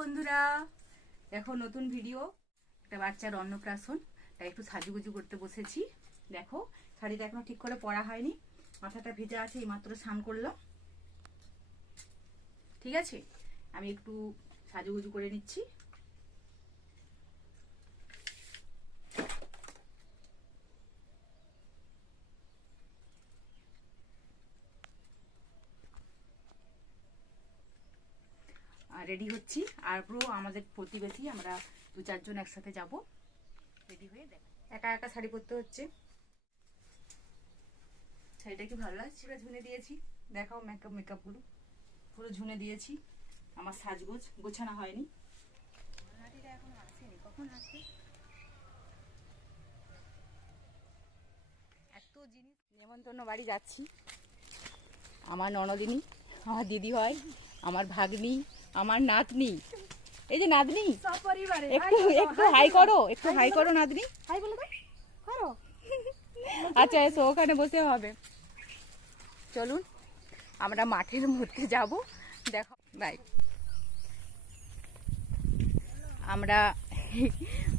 বন্ধুরা। দেখো, নতুন ভিডিও একটা বাচ্চার অন্নপ্রাশন, তাই একটু সাজুগুজু করতে বসেছি। দেখো, শাড়িটা এখনও ঠিক করে পরা হয়নি। মাথাটা ভেজা আছে এইমাত্র স্নান করলাম। ঠিক আছে? আমি একটু সাজুগুজু করে নিচ্ছি। রেডি হচ্ছি। আর পুরো আমাদের প্রতিবেশী আমরা দু চারজন একসাথে যাব। রেডি হয়ে দেখ। একা একা শাড়ি পরতে হচ্ছে। শাড়িটা কি ভালো লাগছে? পুরো ঝুনে দিয়েছি। দেখাও মেকআপ মেকআপগুলো পুরো ঝুনে দিয়েছি। আমার সাজগোজ গোছানো হয়নি। এখন আসেনি। কখন আসবে? এত জিনিস নেমন্তন্ন বাড়ি যাচ্ছি। আমার ননদিনী আমার দিদি হয় আমার ভাগ্নি আমার নাতনি। এই যে নাতনি একটু একটু হাই করো। একটু হাই করো নাতনি। হাই বলে করো। আচ্ছা এসো ওখানে বসে হবে। চলুন আমরা মাঠের মধ্যে যাব। দেখো বাই। আমরা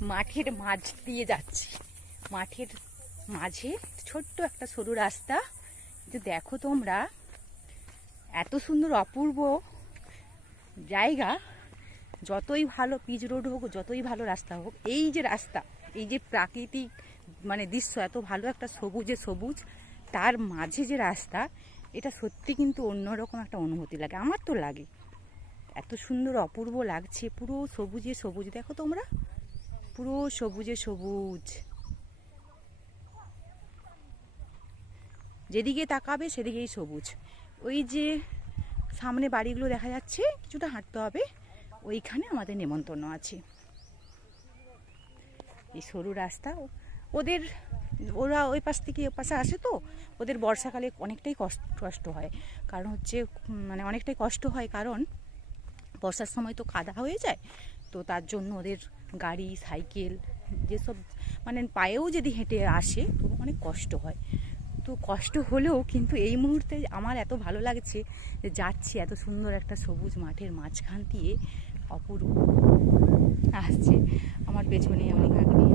মাঠের মাঝ দিয়ে যাচ্ছি। মাঠের মাঝে ছোট্ট একটা সরু রাস্তা। দেখো তোমরা এত সুন্দর অপূর্ব জায়গা যতই ভালো পিচ রোড হোক, যতই ভালো রাস্তা হোক, এই যে রাস্তা, এই যে প্রাকৃতিক মানে দৃশ্য, এত ভালো একটা সবুজে সবুজ, তার মাঝে যে রাস্তা, এটা সত্যি কিন্তু অন্যরকম একটা অনুভূতি লাগে, আমার তো লাগে। এত সুন্দর অপূর্ব লাগছে, পুরো সবুজে সবুজ, দেখো তোমরা? পুরো সবুজে সবুজ। যেদিকে তাকাবে সেদিকেই সবুজ। ওই যে সামনে বাড়িগুলো দেখা যাচ্ছে, কিছুটা হাঁটতে হবে। ওইখানে আমাদের নেমন্তন্ন আছে। এই সরু রাস্তা। ওদের, ওরা ওই পাশ থেকে ওই পাশে আসে তো, ওদের বর্ষাকালে অনেকটাই কষ্ট কষ্ট হয়। কারণ হচ্ছে মানে অনেকটাই কষ্ট হয় কারণ বর্ষার সময় তো কাদা হয়ে যায়, তো তার জন্য ওদের গাড়ি, সাইকেল, যেসব মানে পায়েও যদি হেঁটে আসে তো অনেক কষ্ট হয়। তো কষ্ট হলেও কিন্তু এই মুহূর্তে আমার এত ভালো লাগছে যে যাচ্ছি এত সুন্দর একটা সবুজ মাঠের মাঝখান দিয়ে অপূর্ব আসছে। আমার পেছনে আমার ভাগ্নি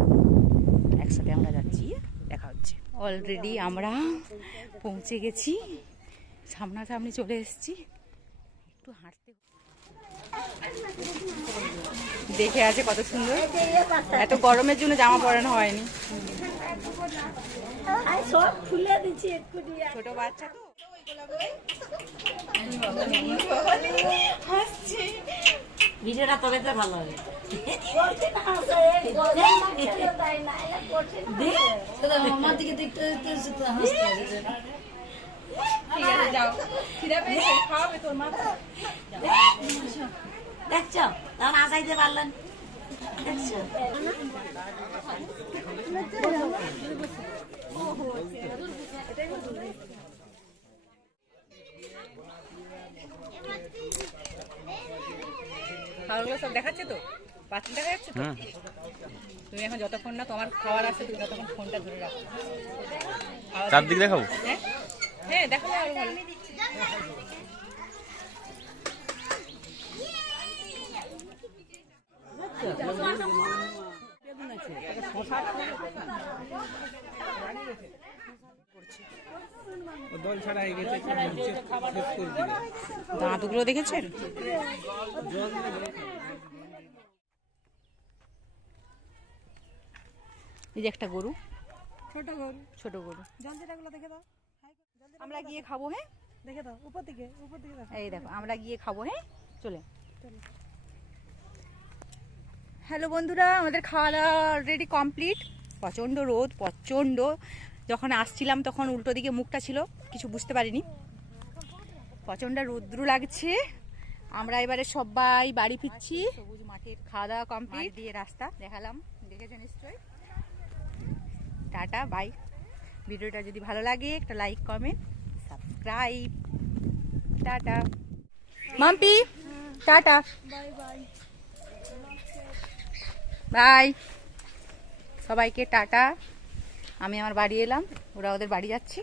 একসাথে আমরা যাচ্ছি, দেখা হচ্ছে। অলরেডি আমরা পৌঁছে গেছি, সামনাসামনি চলে এসেছি। একটু হাঁটতে দেখে আছে কত সুন্দর। এত গরমের জন্য জামা পরানো হয়নি। সব খুলে দিচ্ছি একটু ছোট বাচ্চা তো। ভিডিওটা তবে তো ভালো হবে। আমার দিকে দেখতে হাসতে দেখছ? তখন আসাইতে পারলেন। খাবারগুলো সব দেখাচ্ছে তো? বাচ্চা দেখা যাচ্ছে তো তুমি এখন যতক্ষণ না তোমার খাবার আছে তুমি ততক্ষণ ফোনটা ধরে রাখো। চারদিক দেখাবো? হ্যাঁ? হ্যাঁ দেখো আরও ভালো। দল ছাড়া হয়ে গেছে দাঁতগুলো দেখেছেন? এই যে একটা গরু। ছোট গরু। ছোট গরু। জলজিরাগুলো দেখে দাও। আমরা গিয়ে খাব হ্যাঁ? দেখে দাও উপর দিকে উপর দিকে এই দেখো আমরা গিয়ে খাব হ্যাঁ? চলে। হ্যালো বন্ধুরা আমাদের খাওয়া দাওয়া অলরেডি কমপ্লিট প্রচণ্ড রোদ প্রচণ্ড। যখন আসছিলাম তখন উল্টো দিকে মুখটা ছিল কিছু বুঝতে পারিনি। প্রচণ্ড রৌদ্র লাগছে। আমরা এবারে সবাই বাড়ি ফিরছি। সবুজ মাঠের খাওয়া দাওয়া কমপ্লিট দিয়ে রাস্তা দেখালাম। দেখেছেন নিশ্চয়ই? টাটা বাই ভিডিওটা যদি ভালো লাগে একটা like comment subscribe tata. Mampi tata. Bye bye bye সবাইকে টাটা। আমি আমার বাড়ি এলাম ওরা ওদের বাড়ি যাচ্ছে।